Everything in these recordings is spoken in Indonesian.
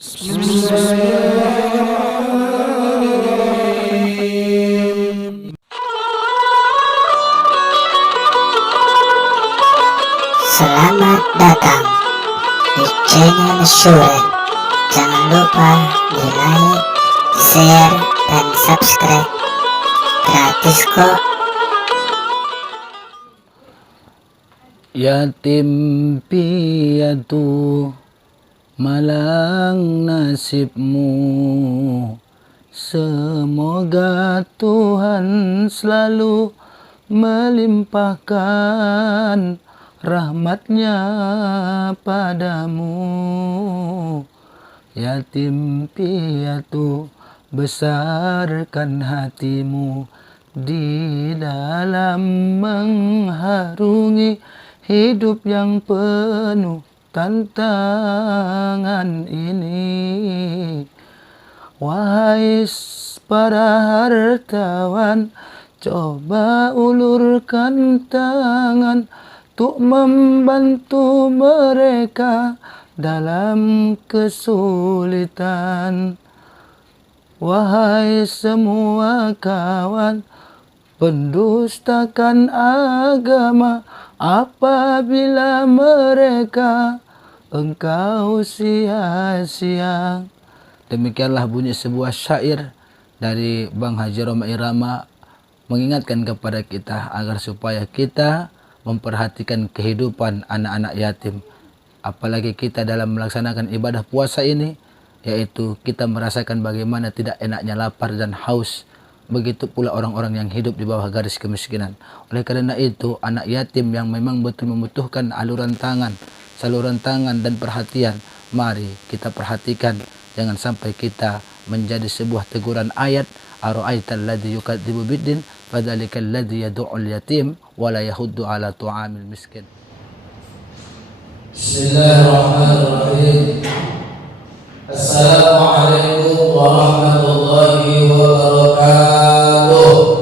Bismillahirrahmanirrahim. Selamat datang di channel Syuren. Jangan lupa di like, share, dan subscribe. Gratis kok. Yatim piatu, malang nasibmu. Semoga Tuhan selalu melimpahkan rahmatnya padamu. Yatim piatu, besarkan hatimu di dalam mengharungi hidup yang penuh tantangan ini. Wahai para hartawan, coba ulurkan tangan untuk membantu mereka dalam kesulitan. Wahai semua kawan, pendustakan agama apabila mereka engkau sia-sia. Demikianlah bunyi sebuah syair dari Bang Haji Roma Irama, mengingatkan kepada kita agar supaya kita memperhatikan kehidupan anak-anak yatim. Apalagi kita dalam melaksanakan ibadah puasa ini, yaitu kita merasakan bagaimana tidak enaknya lapar dan haus. Begitu pula orang-orang yang hidup di bawah garis kemiskinan. Oleh karena itu, anak yatim yang memang betul membutuhkan saluran tangan dan perhatian, mari kita perhatikan. Jangan sampai kita menjadi sebuah teguran ayat, ara'aital ladzi yukadzibu biddin fadzalikal ladzi yad'ul yatim wa la yahuddu ala tu'amil miskin. Bismillahirrahmanirrahim. Assalamualaikum warahmatullahi wabarakatuh.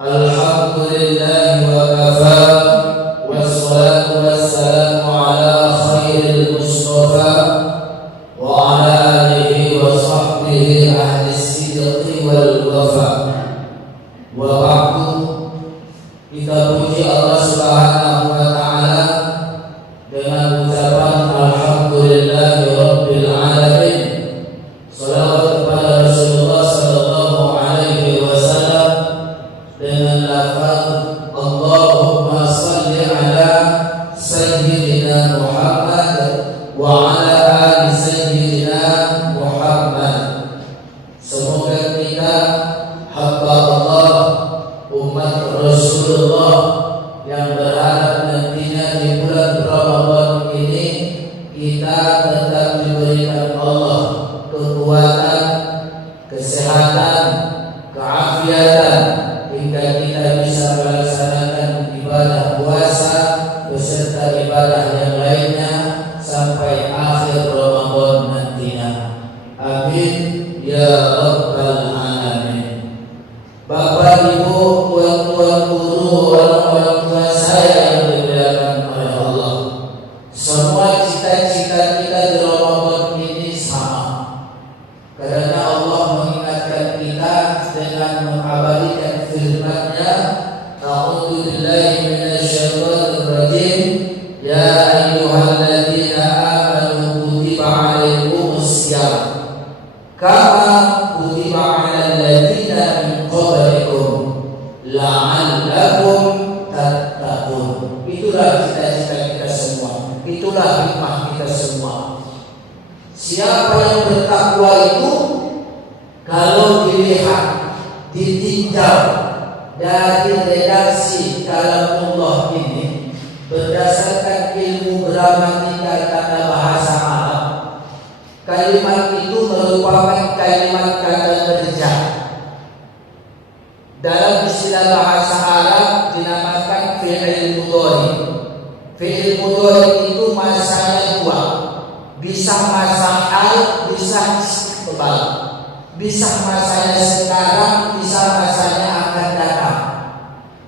Alhamdulillah wa kafa, wassalatu wassalamu ala khairil mustafa wa ala alihi wa sahbihi ahli sidqi wal wafa. Wa ba'du. Kita puji Allah Subhanahu wa taala dengan ucapan alhamdulillahirabbil alamin. Shalawat kepada Rasulullah sallallahu alaihi wasallam dengan lafaz Allahumma shalli ala sayyidina Muhammad wa ala ali sayyidina Muhammad. Semoga kita hamba Allah, umat Rasulullah yang berharap nantinya di bulan Ramadan ini kita tetap diberikan Allah kekuatan, kesehatan, keafiatan hingga kita bisa melaksanakan ibadah puasa beserta ibadah yang lainnya sampai akhir Ramadan nantinya. Amin ya rabbal alamin. Bapak, Ibu, tuan-tuan guru, orang-orang tua saya yang dimuliakan oleh Allah, semua cita-cita kita di Ramadan ini sama. Karena Allah mengingatkan kita dengan mengabadikan firman-Nya, A'udzu billahi minasyaitonir rajim. Ya ayyuhalladzina amanu kutiba 'alaikumussyam kama kutiba 'alal ladzina min qablikum la'allakum tattaqun. Itulah cita-cita kita semua. Itulah hikmah kita semua. Siapa yang bertakwa itu kalau dilihat, ditinjau dari redaksi kalamullah ini berdasarkan ilmu gramatika kata bahasa Arab, kalimat itu merupakan kalimat kata kerja. Dalam istilah bahasa Arab dinamakan fi'il mudhari. Fi'il mudhari itu masanya dua, bisa masa hal, bisa istiqbal, bisa masanya sekarang, bisa masanya akan datang.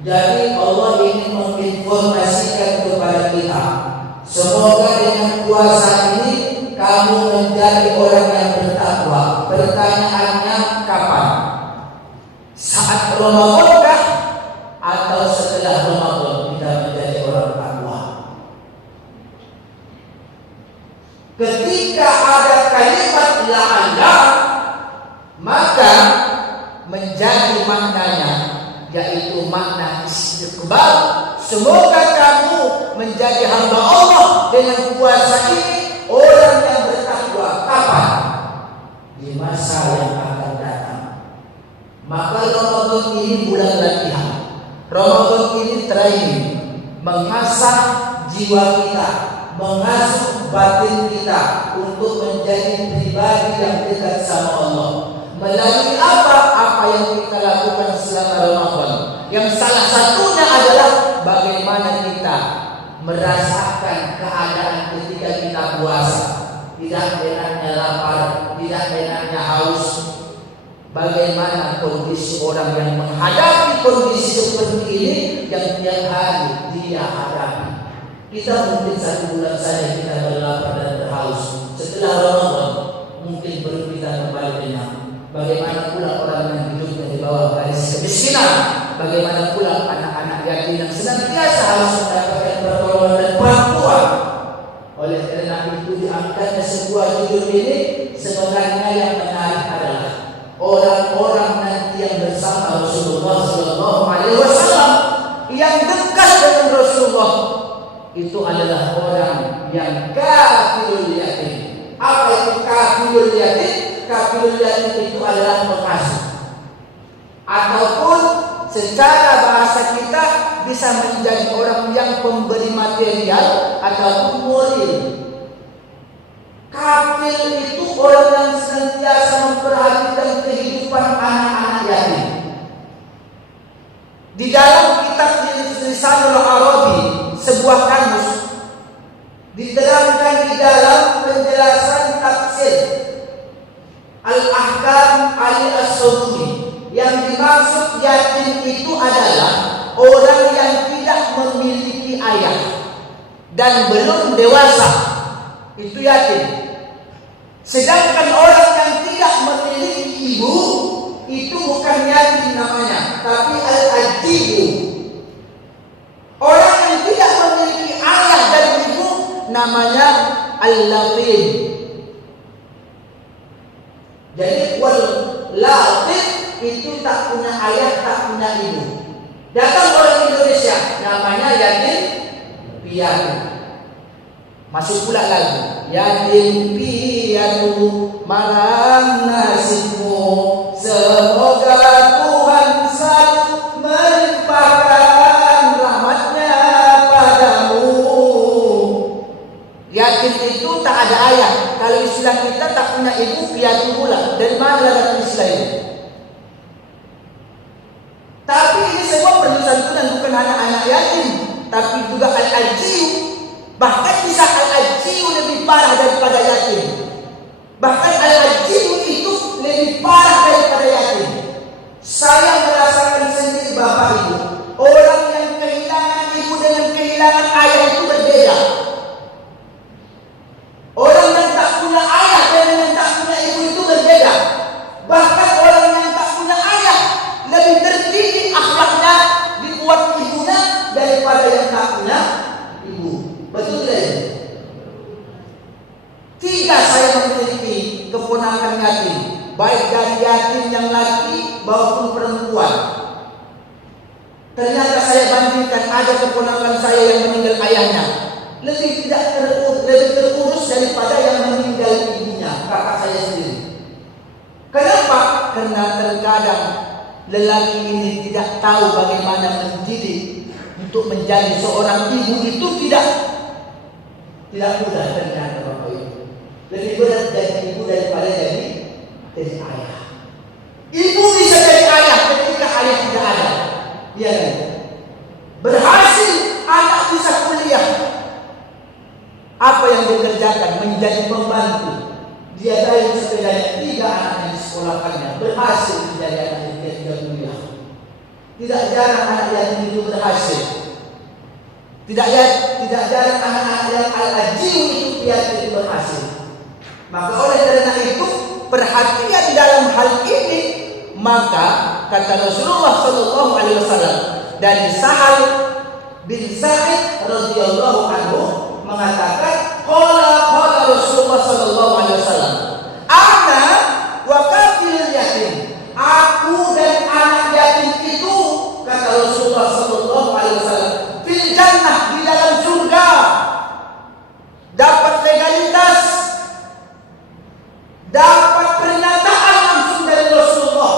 Jadi Allah ingin menginformasikan kepada kita Semoga dengan puasa ini kamu menjadi orang yang bertakwa. Pertanyaannya kapan? Saat Ramadan kah? Atau setelah Ramadan kita menjadi orang takwa? Ketika ada kalimat la'alla, maka menjadi maknanya yaitu makna istiqbal. Semoga kamu menjadi hamba Allah dengan puasa ini orang yang bertakwa. Kapan? Di masa yang akan datang. Maka Ramadan ini bulan latihan. Ramadan ini training, mengasah jiwa kita, mengasuh batin kita untuk menjadi pribadi yang dekat sama Allah. Melalui apa yang kita lakukan selama Ramadan. Yang salah satunya adalah bagaimana kita merasakan keadaan ketika kita puasa. Tidak enaknya lapar, tidak enaknya haus. Bagaimana kondisi orang yang menghadapi kondisi seperti ini yang tiap hari dia hadapi. Kita mungkin 1 bulan saja kita berlapar dan berhaus. Setelah Ramadan mungkin baru kita kembali kenyang. Bagaimana pula orang yang hidupnya di bawah garis kemiskinan? Bagaimana pula anak-anak yatim yang senantiasa harus mendapatkan pertolongan dan bantuan? Oleh karena itu diangkatnya sebuah judul ini. Sebenarnya yang menarik adalah orang-orang nanti yang bersama Rasulullah SAW, yang dekat dengan Rasulullah, itu adalah orang yang kafirul yatim. Apa itu kafirul yatim? Kafirul yatim itu adalah pengasuh, ataupun secara bahasa kita bisa menjadi orang yang pemberi material ataupun moral. Kafir itu orang yang senantiasa memperhatikan kehidupan anak-anak yatim. Di dalam kitab Lisanul Arabi, sebuah kamus, diterangkan di dalam penjelasan tafsir Al-Ahkam Ali As-Suduni, yang dimaksud yatim itu adalah orang yang tidak memiliki ayah dan belum dewasa, itu yatim. Sedangkan orang yang tidak memiliki ibu itu bukan yatim namanya, tapi al-ajibu. Orang yang tidak memiliki ayah dan ibu namanya al-latif. Jadi wal latif itu tak punya ayah, tak punya ibu. Datang orang Indonesia namanya yatim piatu. Masuk pula lagu yatim piatu marang nasibmu, semoga Tuhan selalu melimpahkan rahmatnya padamu. Yatim itu tak ada ayah. Kalau istilah kita tak punya ibu, piatu pula. Dari mana datang istilah itu? Tapi ini semua perlu santunan, bukan anak-anak yatim, tapi juga al-ajiu. Bahkan bisa al-ajiu lebih parah daripada yatim. Bahkan al-ajiu itu lebih parah daripada yatim. Saya merasakan sendiri Bapak Ibu, orang yang kehilangan ibu dengan kehilangan ayah itu berbeda. Orang yang tak punya ayah dan yang tak punya ibu itu berbeda. Bahkan orang yang tak punya ayah lebih terdidik akhlaknya, dibuat ibunya daripada yang tak punya ibu. Betul tidak? Tiga saya memiliki keponakan yatim, baik dari yatim yang laki maupun perempuan. Ternyata saya bandingkan, ada keponakan saya yang meninggal ayahnya lebih terurus daripada yang meninggal ibunya, kakak saya sendiri. Kenapa? Karena terkadang lelaki ini tidak tahu bagaimana mendidik untuk menjadi seorang ibu. Itu tidak mudah ternyata Bapak Ibu. Lebih berat jadi ibu daripada jadi ayah. Ibu bisa jadi ayah ketika ayah tidak ada. Dia berhasil anak bisa kuliah. Apa yang dia kerjakan? Menjadi pembantu. Dia dari sepedanya 3 anak yang disekolahkannya, berhasil menjadi anak yang dia tidak kuliah. Tidak jarang anak yang itu berhasil. Tidak jarang anak-anak yang Maka oleh karena itu perhatian dalam hal ini, maka kata Rasulullah Shallallahu Alaihi Wasallam dari Sahal bin Sa'id radhiyallahu anhu mengatakan, qala Rasulullah Shallallahu Alaihi Wasallam, ana wa kafilul yatim, aku dan anak yatim itu, kata Rasulullah Shallallahu Alaihi Wasallam, fil jannah, di dalam surga, dapat legalitas, dapat pernyataan langsung dari Rasulullah,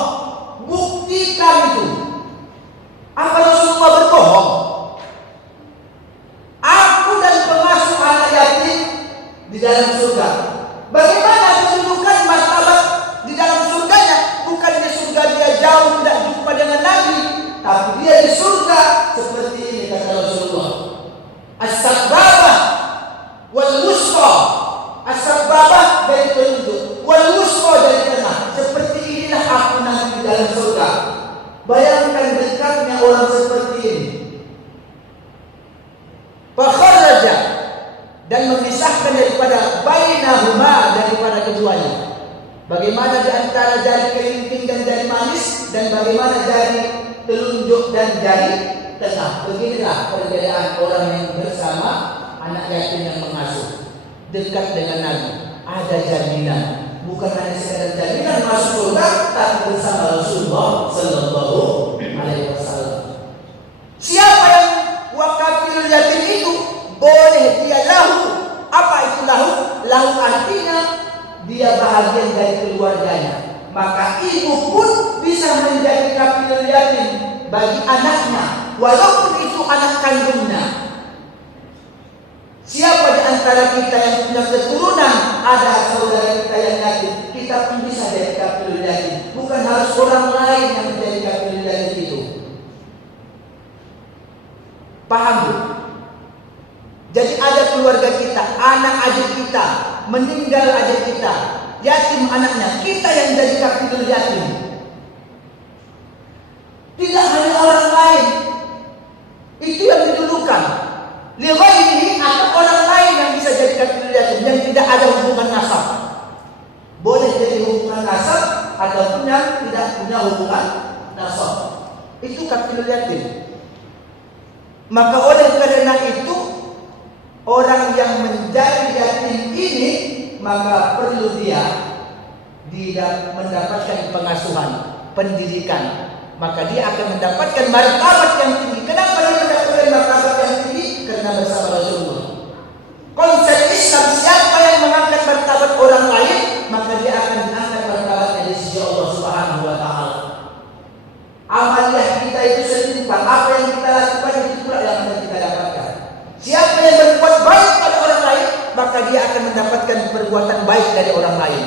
buktikan itu. Apa Rasulullah berbohong? Aku dan pengasuh anak yatim di dalam surga. Bagaimana kedudukan martabat di dalam surganya? Bukan di surga dia jauh tidak jumpa dengan Nabi, tapi dia di surga seperti ini, kata Rasulullah. As-sababah wal wusta, as-sababah dari telunjuk, wal wusta dari tengah. Seperti inilah aku nanti di dalam surga. Bayangkan dekatnya orang seperti ini. Fakharaja, dan memisahkan daripada bainahuma, daripada keduanya. Bagaimana di antara jari kelingking dan jari manis, dan bagaimana jari telunjuk dan jari tengah. Beginilah perbedaan orang yang bersama anak yatim yang mengasuh, dekat dengan Nabi. Ada jaminan, bukan hanya sekadar jaminan masuk surga, tapi bersama Rasulullah Sallallahu Alaihi Wasallam. Siapa yang wakafil yatim itu, boleh dia lahu. Apa itu lahu? Lahu artinya dia bahagian dari keluarganya. Maka ibu pun bisa menjadi kafil yatim bagi anaknya, walaupun itu anak kandungnya. Siapa di antara kita yang punya keturunan ada saudara kita yang yatim, kita pun bisa jadi kafil yatim. Bukan harus orang lain yang menjadi kafil yatim itu. Paham bu? Jadi ada keluarga kita, anak adik kita, meninggal adik kita, yatim anaknya, kita yang jadi kafil yatim. Tidak hanya orang lain, itu yang didudukan. Lighairihi, atau orang lain yang bisa jadi kafil yatim yang tidak ada hubungan nasab. Boleh jadi hubungan nasab ataupun yang tidak punya hubungan nasab. Itu kafil yatim. Maka oleh karena itu, orang yang menjadi yatim ini, maka perlu dia mendapatkan pengasuhan, pendidikan. Maka dia akan mendapatkan martabat yang tinggi. Kenapa dia mendapatkan martabat yang tinggi? Karena bersama Rasulullah. Konsep Islam, siapa yang mengangkat martabat orang lain, maka dia akan diangkat martabatnya di sisi Allah Subhanahu wa Ta'ala. Amaliyah kita itu setimpal, apa yang kita lakukan itu pula yang akan kita dapatkan. Siapa yang berbuat baik pada orang lain, maka dia akan mendapatkan perbuatan baik dari orang lain.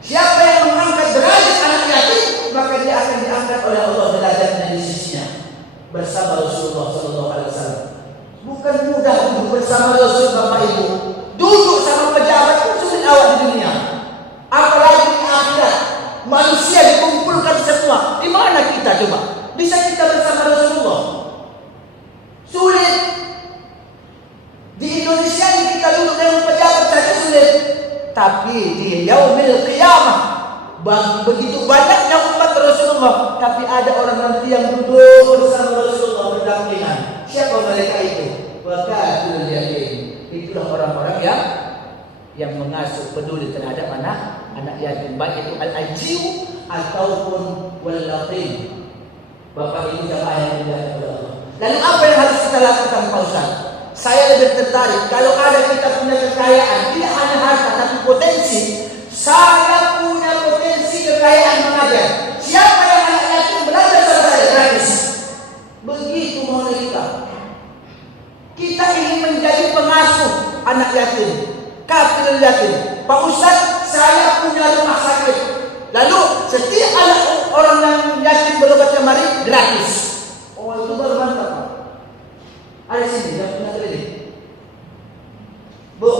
Siapa yang mengangkat derajat anak yatim, maka dia akan diangkat oleh Allah derajatnya di sisinya bersama Rasulullah Sallallahu Alaihi Wasallam. Bukan mudah untuk bersama Rasul, Bapak Ibu. Duduk sama pejabat pun sulit awak di dunia, apalagi di akhirat. Manusia dikumpulkan semua. Di mana kita coba? Bisa kita bersama Rasulullah? Sulit. Di Indonesia ini kita duduk dengan pejabat saja sulit. Tapi di yaumil qiyamah, begitu banyaknya umat Rasulullah, tapi ada orang nanti yang duduk bersama Rasulullah berdampingan. Siapa mereka itu? Wakatul yatim. Itulah orang-orang yang mengasuh, peduli terhadap anak yatim, baik itu al-ajiu ataupun wal-latim. Bapak Ibu jamaah yang dimuliakan oleh Allah. Lalu apa yang harus kita lakukan, Pak Ustaz? Saya lebih tertarik kalau ada kita punya kekayaan, tidak hanya harta tapi potensi. Saya punya potensi kekayaan mengajar. Siapa yang anak yatim belajar sama saya gratis? Begitu mau kita. Kita ingin menjadi pengasuh anak yatim, kafil yatim. Pak Ustaz, saya punya rumah sakit. Lalu setiap anak orang yang yatim berobat kemari gratis. Oh, itu baru mantap, Pak. Ada sini yang punya kredit. Bu,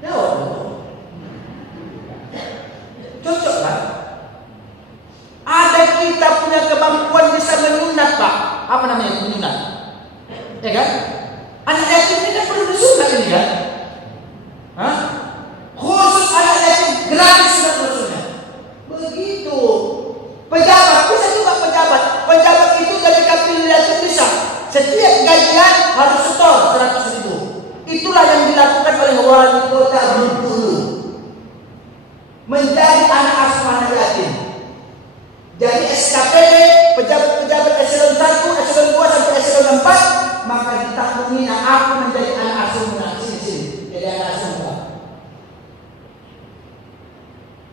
jawab. Cocok kan? Ada kita punya kemampuan bisa menyunat, Pak. Apa namanya menyunat? Ya kan? Anak yatim ini kan perlu disunat ini kan? Hah? harus setor 100.000. Itulah yang dilakukan oleh wali kota Bengkulu, menjadi anak asuh anak yatim. Jadi SKPD, pejabat-pejabat eselon 1, eselon 2 sampai eselon 4, maka ditaklumi aku menjadi anak asuh sini, jadi anak asuh.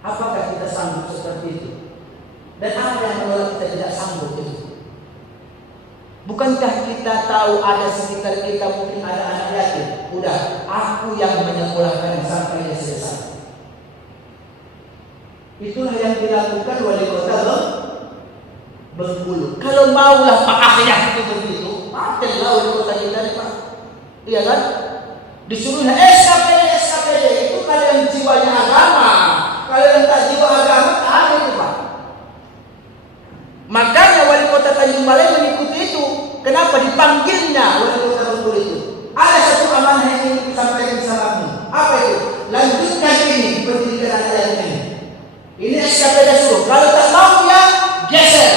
Apakah kita sanggup seperti itu? Dan apa yang menolak kita tidak sanggup itu? Bukankah kita tahu ada sekitar kita mungkin ada anak yatim? Udah, aku yang menyekolahkan sampai dia selesai. Itulah yang dilakukan wali kota Bengkulu. Kalau maulah Pak Ahyah itu begitu, patenlah wali kota kita nih Pak. Iya kan? Disuruhnya SKPD itu kalau yang jiwanya agama. Kalau yang tak jiwa agama, tak ada itu Pak. Makanya wali kota Tanjung Balai mengikuti itu. Kenapa dipanggilnya wali kota Bengkulu itu? Ada satu amanah yang ingin disampaikan bersamamu. Apa itu? Lanjutkan ini pendidikan anak yatim ini. Ini SKPD suruh. Kalau tak mau ya geser.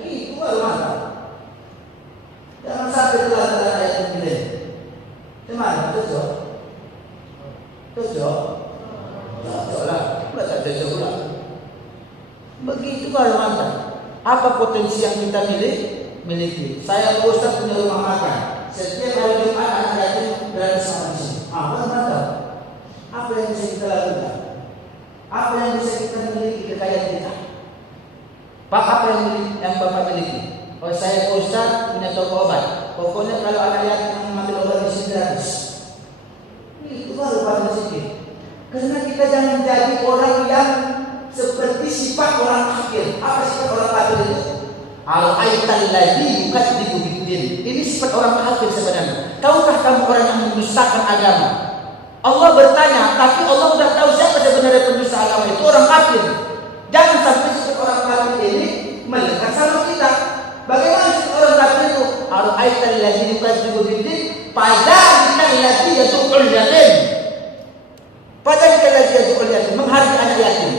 Itu baru mantap. Jangan sampai telah ayat yang gede. Gimana? Cocok? Cocok? Cocok lah. Tak cocok pula. Begitu baru mantap. Apa potensi yang kita miliki? Saya Ustaz punya rumah makan. Setiap hari Jumat anak yatim berada sama di sini. Baru mantap. Apa yang bisa kita lakukan? Apa yang bisa kita miliki kekayaan kita? Pak, apa yang Bapak miliki? Oh, saya Ustaz punya toko obat. Pokoknya kalau anak yatim mengambil obat di sini gratis. Itu baru paling sedikit. Karena kita jangan jadi orang yang seperti sifat orang kafir. Apa sifat orang kafir itu? Al-aital ladzi yukadzibu bid-din. Ini sifat orang kafir sebenarnya. Tahukah kamu orang yang mendustakan agama? Allah bertanya, tapi Allah sudah tahu siapa sebenarnya pendusta agama itu, orang kafir. Jangan sampai sifat orang kafir ini melekat sama kita. Bagaimana sifat orang kafir itu? Al-aital ladzi yukadzibu bid-din, fadzalika alladzi yad'ul yatim. Fadzalika alladzi yad'ul yatim, menghargai anak yatim.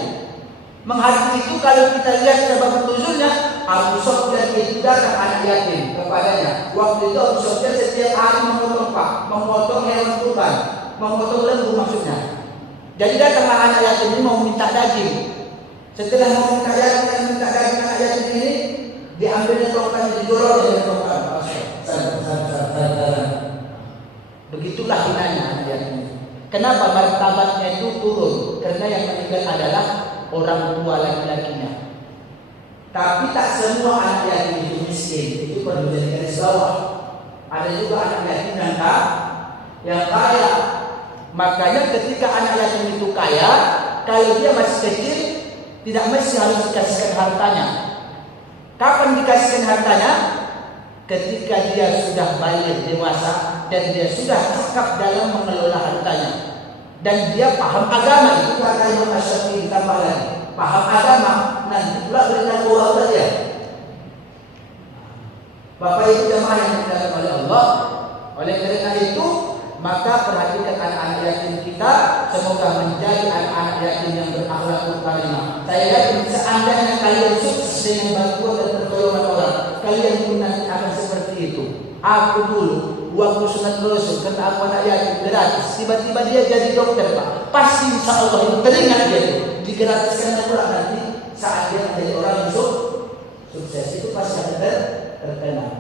Menghargai itu kalau kita lihat sebab nuzulnya, Abu Sufyan itu datang anak yatim kepadanya. Waktu itu Abu Sufyan setiap hari memotong hewan kurban, memotong lembu maksudnya. Jadi datanglah anak yatim ini mau minta daging. Setelah mau minta daging anak yatim ini, diambilnya tongkatnya, didorong dengan tongkat. Begitulah hinanya anak yatim ini. Kenapa martabatnya itu turun? Karena yang meninggal adalah orang tua laki-lakinya. Tapi tak semua anak yatim itu miskin. Itu perlu jadi garis bawah. Ada juga anak yatim yang kaya. Makanya ketika anak yatim itu kaya, kalau dia masih kecil, tidak mesti harus dikasihkan hartanya. Kapan dikasihkan hartanya? Ketika dia sudah balik dewasa dan dia sudah cakap dalam mengelola hartanya. Dan dia paham agama. Itu kata Imam Asy-Syafi'i ditambah lagi. Paham agama, nanti pula berikan uang saja. Bapak Ibu jemaah yang dimuliakan oleh Allah. Oleh karena itu, maka perhatikan anak-anak yatim kita, semoga menjadi anak-anak yatim yang berakhlak karimah. Saya yakin seandainya kalian sukses dengan bantuan dan pertolongan orang, kalian pun nanti akan seperti itu. Aku dulu waktu sunat Rasul, karena aku anak yatim gratis, tiba-tiba dia jadi dokter Pak. Pasti insya Allah itu teringat dia itu. Digratiskan pula nanti saat dia menjadi orang yang sukses itu pasti akan terkenal.